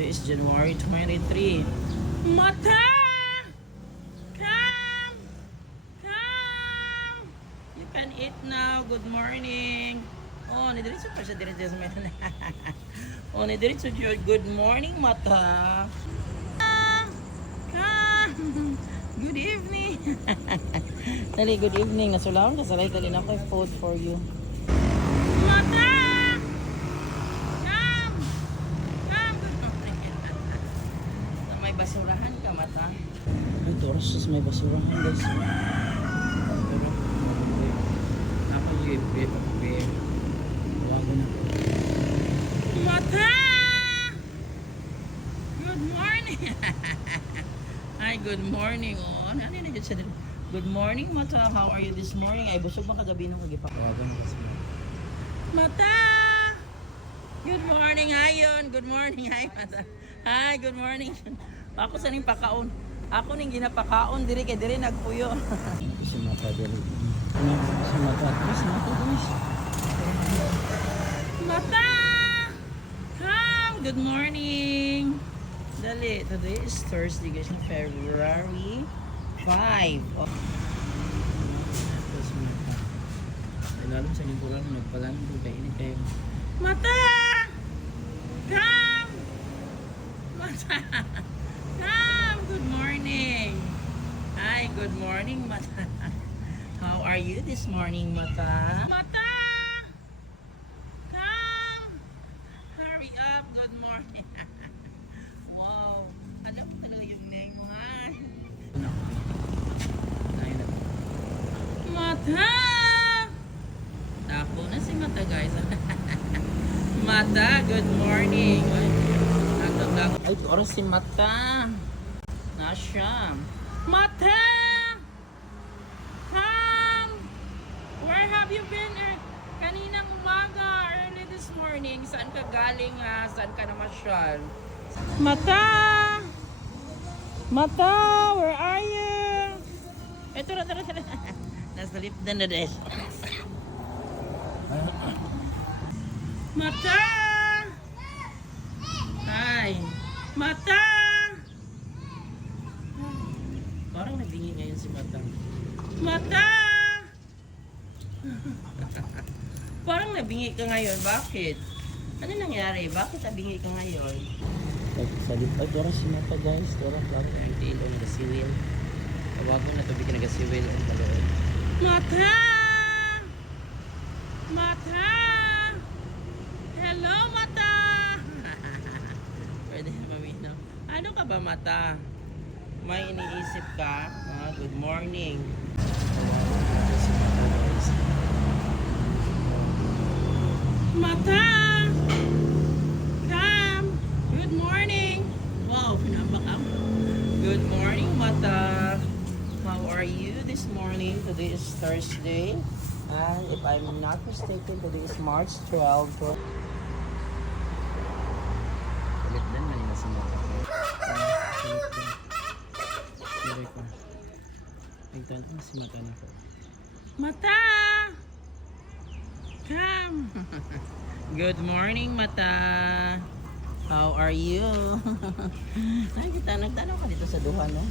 Today is January 23. Mata! Come! Come! You can eat now. Good morning. Oh, nidiretso pa siya diretso sa meron. Oh, nidiretso siya. Good morning, Mata. Come! Good evening. Dali, good evening. Nasulaon ka salay kalin ako food for you. Mata! Come! Come! Good morning. Sa may basurahan ka, Mata. Ay, Taurus, may basurahan, guys. Pero, ako yung prepare. Tawago na. Mata! Good morning! Hi, good morning. Oh, ano na dyan siya? Good morning, Mata. How are you this morning? Ay, busog ba kagabi nung kagipakawagan mo kasi. Mata! Good morning, Ayon. Good morning, hi, Mata. Hi, good morning. Ako sa ning pakaon. Ako ning ginapakaon diri kay diri nagpuyo. Ano si Mata diri? Ano si Mata? Guys, Mata, guys. Mata! Come! Good morning! Dali, today is Thursday, guys, February 5. Oh. Tapos Mata. Ay, lalo sa lingkuran, nagpalanong kay init kayo. Mata! Come! Mata! Come! Good morning! Hi, good morning, Mata. How are you this morning, Mata? Mata! Come! Hurry up, good morning. Wow! Alam mo talaga yung name mo, ha? Mata! Tapo na si Mata, guys. Mata, good morning. Ay, oras si Mata. Nasya. Mata! Come! Where have you been? Kaninang umaga, early this morning. Saan ka galing, ha? Saan ka namasyal? Mata! Mata! Where are you? Ito na, tara. Nasa lipdan na des. Mata! Hi! Mata! Parang nabingi ngayon si Mata. Mata! Parang nabingi ka ngayon. Bakit? Ano nangyari? Bakit nabingi ka ngayon? Sa lipad, oras si Mata, guys. Oras lang ang tilong gasiwil. Tawagon na ito bikin na gasiwil ang baloy. Mata! Mata! Hello, Mata! Pwede na maminaw. Ano ka ba, Mata? May iniisip ka? Good morning. Mata! Come! Good morning! Wow, pinapaka mo. Good morning, Mata. How are you this morning? Today is Thursday. And if I'm not mistaken, today is March 12. Ulit din, manila sa Mata. Nagtanong si Mata na po. Mata! Come! Good morning, Mata! How are you? Ay, kita nagtanong ka dito sa duha, no?